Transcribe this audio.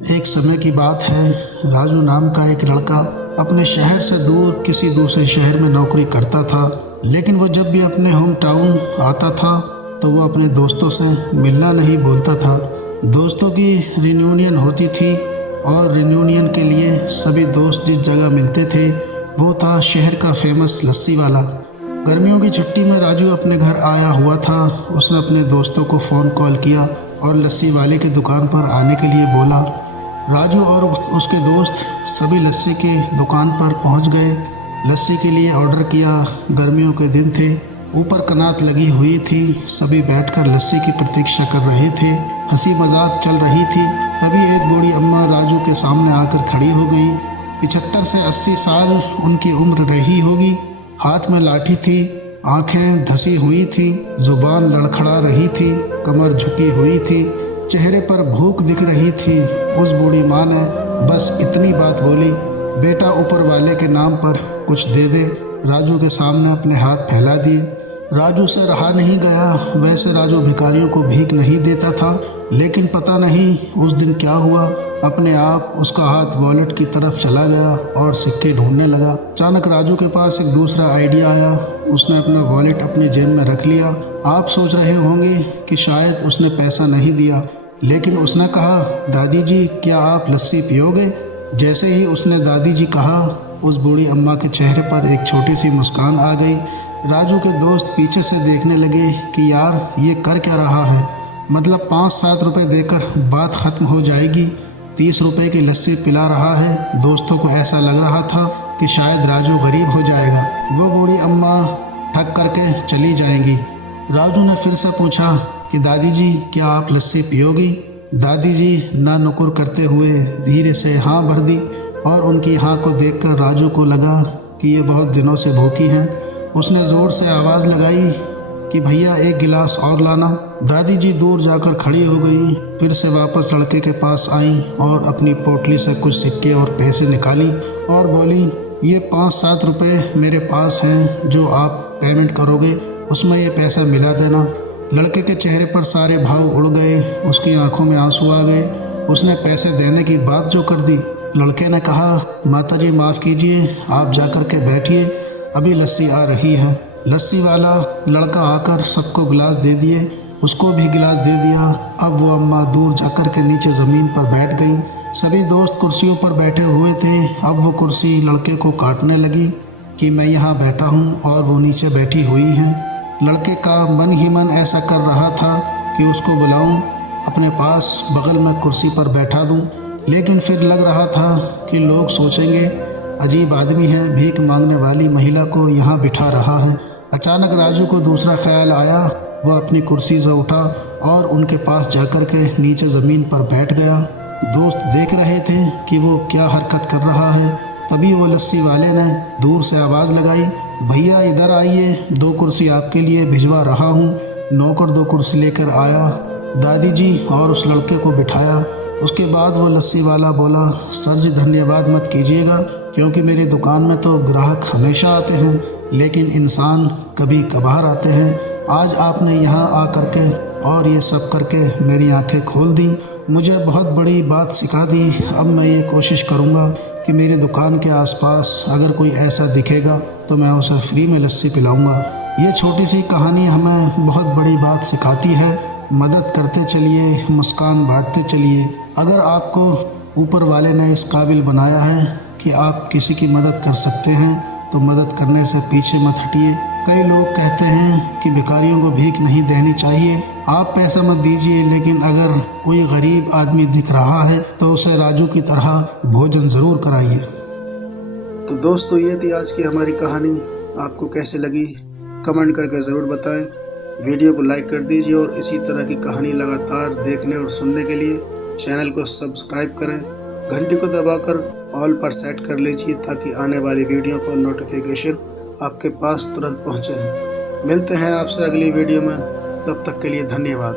एक समय की बात है, राजू नाम का एक लड़का अपने शहर से दूर किसी दूसरे शहर में नौकरी करता था। लेकिन वो जब भी अपने होम टाउन आता था तो वो अपने दोस्तों से मिलना नहीं बोलता था। दोस्तों की रियूनियन होती थी और रियूनियन के लिए सभी दोस्त जिस जगह मिलते थे वो था शहर का फेमस लस्सी वाला। गर्मियों की छुट्टी में राजू अपने घर आया हुआ था। उसने अपने दोस्तों को फ़ोन कॉल किया और लस्सी वाले की दुकान पर आने के लिए बोला। राजू और उसके दोस्त सभी लस्सी के दुकान पर पहुंच गए। लस्सी के लिए ऑर्डर किया। गर्मियों के दिन थे, ऊपर कनात लगी हुई थी। सभी बैठकर लस्सी की प्रतीक्षा कर रहे थे। हंसी मजाक चल रही थी। तभी एक बूढ़ी अम्मा राजू के सामने आकर खड़ी हो गई। 75 से 80 साल उनकी उम्र रही होगी। हाथ में लाठी थी, आंखें धसी हुई थी, जुबान लड़खड़ा रही थी, कमर झुकी हुई थी, चेहरे पर भूख दिख रही थी। उस बूढ़ी माँ ने बस इतनी बात बोली, बेटा ऊपर वाले के नाम पर कुछ दे दे। राजू के सामने अपने हाथ फैला दिए। राजू से रहा नहीं गया। वैसे राजू भिखारियों को भीख नहीं देता था, लेकिन पता नहीं उस दिन क्या हुआ, अपने आप उसका हाथ वॉलेट की तरफ चला गया और सिक्के ढूंढने लगा। अचानक राजू के पास एक दूसरा आइडिया आया। उसने अपना वॉलेट अपनी जेब में रख लिया। आप सोच रहे होंगे कि शायद उसने पैसा नहीं दिया, लेकिन उसने कहा, दादी जी क्या आप लस्सी पियोगे? जैसे ही उसने दादी जी कहा, उस बूढ़ी अम्मा के चेहरे पर एक छोटी सी मुस्कान आ गई। राजू के दोस्त पीछे से देखने लगे कि यार ये कर क्या रहा है, मतलब 5-7 रुपये देकर बात ख़त्म हो जाएगी, 30 रुपये की लस्सी पिला रहा है। दोस्तों को ऐसा लग रहा था कि शायद राजू गरीब हो जाएगा, वो बूढ़ी अम्मा ठग करके चली जाएंगी। राजू ने फिर से पूछा कि दादी जी क्या आप लस्सी पियोगी? दादी जी ना नुकुर करते हुए धीरे से हाँ भर दी और उनकी हाँ को देखकर राजू को लगा कि ये बहुत दिनों से भूखी हैं। उसने ज़ोर से आवाज़ लगाई कि भैया एक गिलास और लाना। दादी जी दूर जाकर खड़ी हो गई, फिर से वापस लड़के के पास आई और अपनी पोटली से कुछ सिक्के और पैसे निकाली और बोली, ये 5-7 रुपये मेरे पास हैं, जो आप पेमेंट करोगे उसमें ये पैसा मिला देना। लड़के के चेहरे पर सारे भाव उड़ गए, उसकी आंखों में आंसू आ गए। उसने पैसे देने की बात जो कर दी। लड़के ने कहा, माताजी माफ़ कीजिए, आप जाकर के बैठिए, अभी लस्सी आ रही है। लस्सी वाला लड़का आकर सबको गिलास दे दिए, उसको भी गिलास दे दिया। अब वो अम्मा दूर जाकर के नीचे ज़मीन पर बैठ गई। सभी दोस्त कुर्सियों पर बैठे हुए थे। अब वो कुर्सी लड़के को काटने लगी कि मैं यहाँ बैठा हूँ और वो नीचे बैठी हुई हैं। लड़के का मन ही मन ऐसा कर रहा था कि उसको बुलाऊं, अपने पास बगल में कुर्सी पर बैठा दूं, लेकिन फिर लग रहा था कि लोग सोचेंगे अजीब आदमी है, भीख मांगने वाली महिला को यहाँ बिठा रहा है। अचानक राजू को दूसरा ख्याल आया। वह अपनी कुर्सी से उठा और उनके पास जाकर के नीचे ज़मीन पर बैठ गया। दोस्त देख रहे थे कि वो क्या हरकत कर रहा है। तभी वो लस्सी वाले ने दूर से आवाज़ लगाई, भैया इधर आइए, 2 कुर्सी आपके लिए भिजवा रहा हूँ। नौकर 2 कुर्सी लेकर आया, दादी जी और उस लड़के को बिठाया। उसके बाद वो लस्सी वाला बोला, सर जी धन्यवाद मत कीजिएगा, क्योंकि मेरी दुकान में तो ग्राहक हमेशा आते हैं, लेकिन इंसान कभी कभार आते हैं। आज आपने यहाँ आकर के और ये सब करके मेरी आंखें खोल दी, मुझे बहुत बड़ी बात सिखा दी। अब मैं ये कोशिश करूँगा कि मेरी दुकान के आसपास अगर कोई ऐसा दिखेगा तो मैं उसे फ्री में लस्सी पिलाऊंगा। ये छोटी सी कहानी हमें बहुत बड़ी बात सिखाती है। मदद करते चलिए, मुस्कान बांटते चलिए। अगर आपको ऊपर वाले ने इस काबिल बनाया है कि आप किसी की मदद कर सकते हैं तो मदद करने से पीछे मत हटिए। कई लोग कहते हैं कि भिखारियों को भीख नहीं देनी चाहिए, आप पैसा मत दीजिए, लेकिन अगर कोई गरीब आदमी दिख रहा है तो उसे राजू की तरह भोजन ज़रूर कराइए। तो दोस्तों ये थी आज की हमारी कहानी। आपको कैसे लगी कमेंट करके ज़रूर बताएं। वीडियो को लाइक कर दीजिए और इसी तरह की कहानी लगातार देखने और सुनने के लिए चैनल को सब्सक्राइब करें। घंटी को दबाकर ऑल पर सेट कर लीजिए ताकि आने वाली वीडियो का नोटिफिकेशन आपके पास तुरंत पहुंचे। मिलते हैं आपसे अगली वीडियो में, तब तक के लिए धन्यवाद।